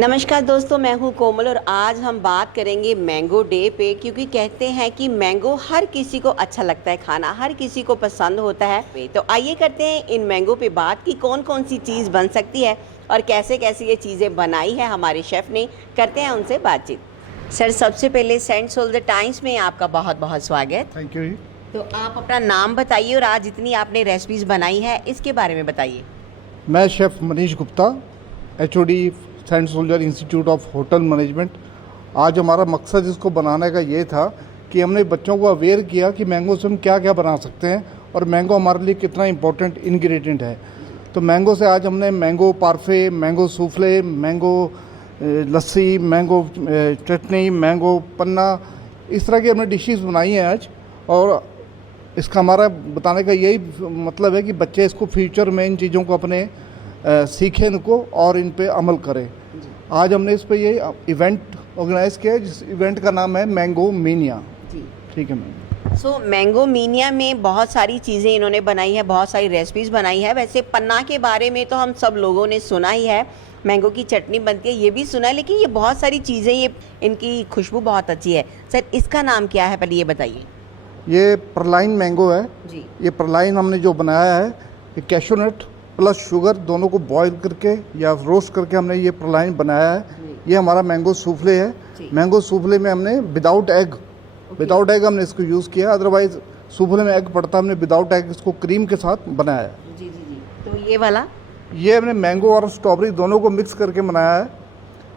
नमस्कार दोस्तों, मैं हूं कोमल और आज हम बात करेंगे मैंगो डे पे, क्योंकि कहते हैं कि मैंगो हर किसी को अच्छा लगता है खाना, हर किसी को पसंद होता है। तो आइए करते हैं इन मैंगो पे बात कि कौन कौन सी चीज़ बन सकती है और कैसे कैसे ये चीज़ें बनाई है हमारे शेफ़ ने। करते हैं उनसे बातचीत। सर, सबसे पहले सेंट्स ऑल द टाइम्स में आपका बहुत बहुत स्वागत। Thank you. तो आप अपना नाम बताइए और आज जितनी आपने रेसिपीज़ बनाई है इसके बारे में बताइए। मैं chef Manish Gupta, HOD Saint Soldier Institute of Hotel Management. आज हमारा मकसद इसको बनाने का ये था कि हमने बच्चों को अवेयर किया कि मैंगो से हम क्या क्या बना सकते हैं और मैंगो हमारे लिए कितना इम्पोर्टेंट इंग्रेडिएंट है। तो मैंगो से आज हमने मैंगो पार्फे, मैंगो सूफले, मैंगो लस्सी, मैंगो चटनी, मैंगो पन्ना, इस तरह की हमने डिशेस बनाई हैं आज। और इसका हमारा बताने का यही मतलब है कि बच्चे इसको फ्यूचर में इन चीज़ों को अपने सीखें इनको और इन पे अमल करें। आज हमने इस पे ये इवेंट ऑर्गेनाइज किया है, जिस इवेंट का नाम है मैंगो मीनिया। ठीक है मैम। सो मैंगो मीनिया में बहुत सारी चीज़ें इन्होंने बनाई है, बहुत सारी रेसिपीज़ बनाई है। वैसे पन्ना के बारे में तो हम सब लोगों ने सुना ही है, मैंगो की चटनी बनती है ये भी सुना है, लेकिन ये बहुत सारी चीज़ें, ये इनकी खुशबू बहुत अच्छी है। सर, इसका नाम क्या है पहले ये बताइए। ये परलाइन मैंगो है जी। ये परलाइन हमने जो बनाया है, ये कैशू नट प्लस शुगर दोनों को बॉईल करके या रोस्ट करके हमने ये परलाइन बनाया है। ये हमारा मैंगो सूफले है। मैंगो सूफले में हमने विदाउट एग हमने इसको यूज़ किया, अदरवाइज सूफले में एग पड़ता, हमने विदाउट एग इसको क्रीम के साथ बनाया है। जी जी जी। तो ये वाला, ये हमने मैंगो और स्ट्रॉबेरी दोनों को मिक्स करके बनाया है।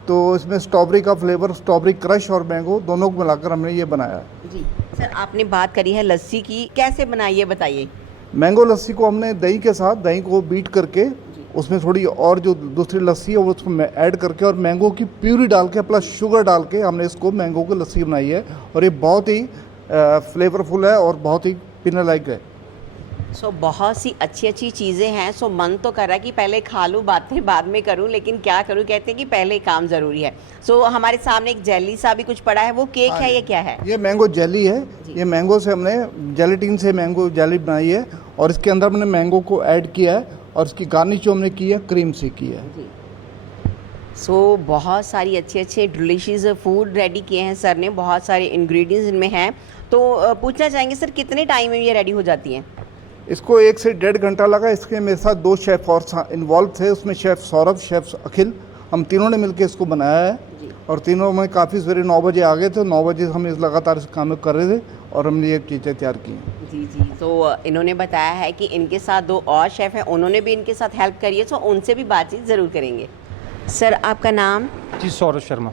तो इसमें स्ट्रॉबेरी का फ्लेवर, स्ट्रॉबेरी क्रश और मैंगो दोनों को मिलाकर हमने ये बनाया है। जी। सर, आपने बात करी है लस्सी की, कैसे बनाई ये बताइए। मैंगो लस्सी को हमने दही के साथ, दही को बीट करके उसमें थोड़ी और जो दूसरी लस्सी है वो उसको ऐड करके और मैंगो की प्यूरी डाल के प्लस शुगर डाल के हमने इसको मैंगो की लस्सी बनाई है। और ये बहुत ही फ्लेवरफुल है और बहुत ही पीने लायक है। सो बहुत सी अच्छी अच्छी चीज़ें हैं। सो मन तो कर रहा है कि पहले खा लूँ, बातें बाद में करूँ, लेकिन क्या करूँ, कहते हैं कि पहले काम ज़रूरी है। सो हमारे सामने एक जेली सा भी कुछ पड़ा है, वो केक है, ये क्या है? ये मैंगो जेली है। ये मैंगो से हमने जेलेटिन से मैंगो जेली बनाई है और इसके अंदर हमने मैंगो को ऐड किया है और इसकी गार्निश जो हमने की है क्रीम से की है। सो बहुत सारी अच्छे अच्छे डिलीशियस फूड रेडी किए हैं सर ने, बहुत सारे इंग्रेडिएंट्स इनमें हैं। तो पूछना चाहेंगे सर, कितने टाइम में ये रेडी हो जाती हैं? इसको 1 से 1.5 घंटा लगा। इसके मेरे साथ 2 शेफ़ और इन्वॉल्व थे, उसमें शेफ़ सौरभ, शेफ़ अखिल, हम तीनों ने मिलकर इसको बनाया है। और तीनों में काफ़ी सवेरे 9 बजे आ गए थे। 9 बजे हम इस लगातार इस काम कर रहे थे और हमने ये चीज़ें तैयार की। जी जी। तो इन्होंने बताया है कि इनके साथ 2 और शेफ़ हैं, उन्होंने भी इनके साथ हेल्प करी है, तो उनसे भी बातचीत ज़रूर करेंगे। सर, आपका नाम? जी, सौरभ शर्मा।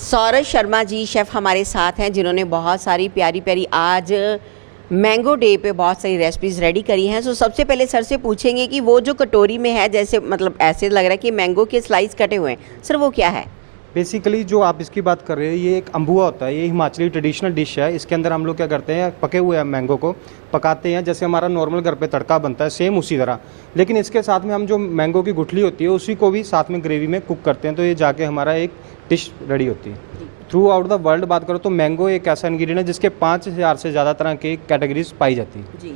सौरभ शर्मा जी शेफ़ हमारे साथ हैं, जिन्होंने बहुत सारी प्यारी प्यारी आज मैंगो डे पे बहुत सारी रेसिपीज़ रेडी करी हैं। सो सबसे पहले सर से पूछेंगे कि वो जो कटोरी में है, जैसे मतलब ऐसे लग रहा है कि मैंगो के स्लाइस कटे हुए हैं, सर वो क्या है? बेसिकली जो आप इसकी बात कर रहे हो, ये एक अम्बुआ होता है। ये हिमाचली ट्रेडिशनल डिश है। इसके अंदर हम लोग क्या करते हैं, पके हुए मैंगो को पकाते हैं, जैसे हमारा नॉर्मल घर पे तड़का बनता है, सेम उसी तरह। लेकिन इसके साथ में हम जो मैंगो की गुठली होती है उसी को भी साथ में ग्रेवी में कुक करते हैं, तो ये जाके हमारा एक डिश रेडी होती है। थ्रू आउट द वर्ल्ड बात करो तो मैंगो एक ऐसा इंग्रेडिएंट है जिसके 5000 से ज़्यादा तरह की कैटेगरीज पाई जाती है। जी।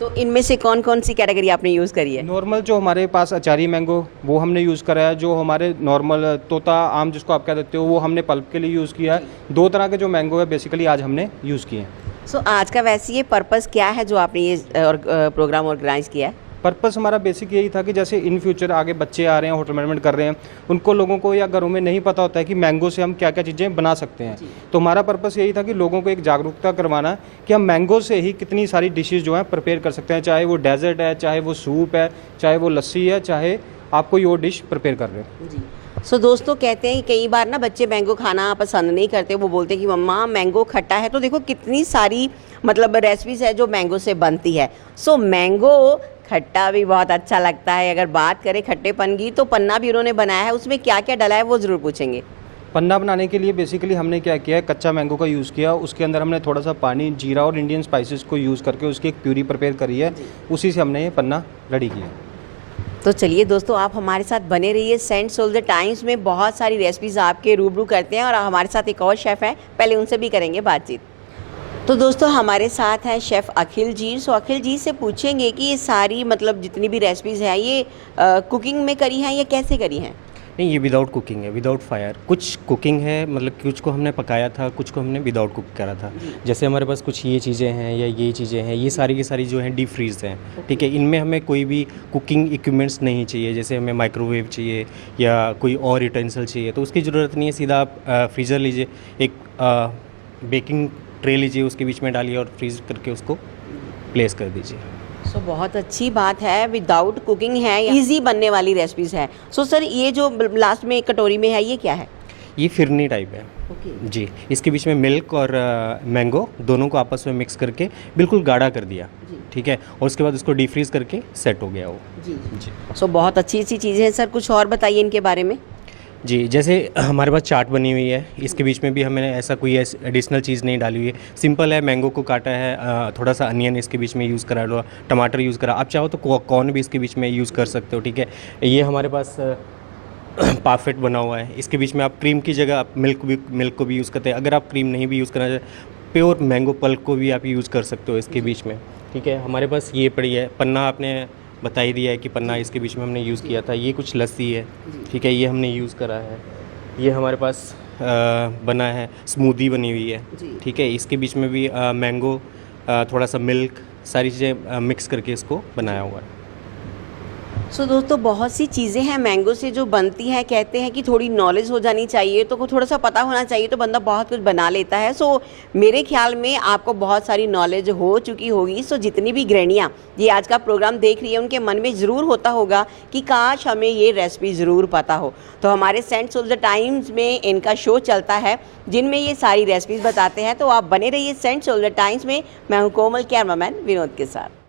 तो इनमें से कौन कौन सी कैटेगरी आपने यूज़ करी है? नॉर्मल जो हमारे पास अचारी मैंगो वो हमने यूज़ करा है। जो हमारे नॉर्मल तोता आम जिसको आप कह देते हो, वो हमने पल्प के लिए यूज़ किया है। 2 तरह के जो मैंगो है बेसिकली आज हमने यूज़ किए हैं। सो आज का वैसे ये पर्पस क्या है जो आपने ये प्रोग्राम ऑर्गेनाइज किया है? पर्पस हमारा बेसिक यही था कि जैसे इन फ्यूचर आगे बच्चे आ रहे हैं, होटल मैनेजमेंट कर रहे हैं, उनको लोगों को या घरों में नहीं पता होता है कि मैंगो से हम क्या क्या चीज़ें बना सकते हैं। तो हमारा पर्पस यही था कि लोगों को एक जागरूकता करवाना कि हम मैंगो से ही कितनी सारी डिशेस जो हैं प्रिपेयर कर सकते हैं, चाहे वो डेजर्ट है, चाहे वो सूप है, चाहे वो लस्सी है, चाहे आप कोई और डिश प्रिपेयर कर रहे हो। जी। सो दोस्तों, कहते हैं कई बार ना बच्चे मैंगो खाना पसंद नहीं करते, वो बोलते हैं कि मम्मा मैंगो खट्टा है। तो देखो कितनी सारी मतलब रेसिपीज़ है जो मैंगो से बनती है। सो मैंगो खट्टा भी बहुत अच्छा लगता है। अगर बात करें खट्टेपन की, तो पन्ना भी उन्होंने बनाया है, उसमें क्या क्या डला है वो ज़रूर पूछेंगे। पन्ना बनाने के लिए बेसिकली हमने क्या किया है, कच्चा मैंगो का यूज़ किया, उसके अंदर हमने थोड़ा सा पानी, जीरा और इंडियन स्पाइसेस को यूज़ करके उसकी एक प्यूरी प्रिपेयर करी है, उसी से हमने ये पन्ना रेडी किया। तो चलिए दोस्तों, आप हमारे साथ बने रहिए। सेंट्स ऑल द टाइम्स में बहुत सारी रेसिपीज़ आपके रूबरू करते हैं और हमारे साथ एक और शेफ़ हैं, पहले उनसे भी करेंगे बातचीत। तो दोस्तों, हमारे साथ हैं शेफ़ अखिल जी। सो अखिल जी से पूछेंगे कि ये सारी मतलब जितनी भी रेसिपीज़ हैं ये कुकिंग में करी हैं या कैसे करी हैं? नहीं, ये विदाउट कुकिंग है, विदाउट फायर। कुछ कुकिंग है, मतलब कुछ को हमने पकाया था, कुछ को हमने विदाउट कुक करा था। जैसे हमारे पास कुछ ये चीज़ें हैं या ये चीज़ें हैं, ये सारी की सारी जो हैं डीप फ्रीज हैं, ठीक है। इनमें हमें कोई भी कुकिंग इक्विपमेंट्स नहीं चाहिए, जैसे हमें माइक्रोवेव चाहिए या कोई और यूटेंसिल चाहिए, तो उसकी ज़रूरत नहीं है। सीधा आप फ्रीज़र लीजिए, एक बेकिंग ट्रे लीजिए, उसके बीच में डालिए और फ्रीज करके उसको प्लेस कर दीजिए। सो बहुत अच्छी बात है, विदाउट कुकिंग है, इजी बनने वाली रेसिपीज है। सो सर, ये जो लास्ट में एक कटोरी में है, ये क्या है? ये फिरनी टाइप है ओके जी। इसके बीच में मिल्क और मैंगो दोनों को आपस में मिक्स करके बिल्कुल गाढ़ा कर दिया, जी। ठीक है। और उसके बाद उसको डीप फ्रीज करके सेट हो गया वो जी जी। सो बहुत अच्छी अच्छी चीज़ें हैं सर, कुछ और बताइए इनके बारे में। जी, जैसे हमारे पास चाट बनी हुई है, इसके बीच में भी हमने ऐसा कोई एडिशनल चीज़ नहीं डाली हुई है। सिंपल है, मैंगो को काटा है, थोड़ा सा अनियन इसके बीच में यूज़ करा लो, टमाटर यूज़ करा, आप चाहो तो कॉर्न भी इसके बीच में यूज़ कर सकते हो, ठीक है। ये हमारे पास पाफेट बना हुआ है, इसके बीच में आप क्रीम की जगह आप मिल्क को भी यूज़ करते हैं। अगर आप क्रीम नहीं भी यूज़ करना चाहते, प्योर मैंगो पल्प को भी आप यूज़ कर सकते हो इसके बीच में, ठीक है। हमारे पास ये पड़ी है पन्ना, आपने बता ही दिया है कि पन्ना इसके बीच में हमने यूज़ किया था। ये कुछ लस्सी है, ठीक है, ये हमने यूज़ करा है। ये हमारे पास बना है, स्मूदी बनी हुई है, जी। ठीक है। इसके बीच में भी मैंगो, थोड़ा सा मिल्क, सारी चीज़ें मिक्स करके इसको बनाया हुआ है। सो दोस्तों, बहुत सी चीज़ें हैं मैंगो से जो बनती हैं। कहते हैं कि थोड़ी नॉलेज हो जानी चाहिए, तो थोड़ा सा पता होना चाहिए, तो बंदा बहुत कुछ बना लेता है। सो मेरे ख्याल में आपको बहुत सारी नॉलेज हो चुकी होगी। सो जितनी भी गृहिणियाँ ये आज का प्रोग्राम देख रही है, उनके मन में ज़रूर होता होगा कि काश हमें ये रेसिपी ज़रूर पता हो। तो हमारे सेंट सोल्जर टाइम्स में इनका शो चलता है, जिनमें ये सारी रेसिपीज़ बताते हैं। तो आप बने रहिए सेंट सोल्जर टाइम्स में। मैं हूँ कोमल, कैमरामैन विनोद के साथ।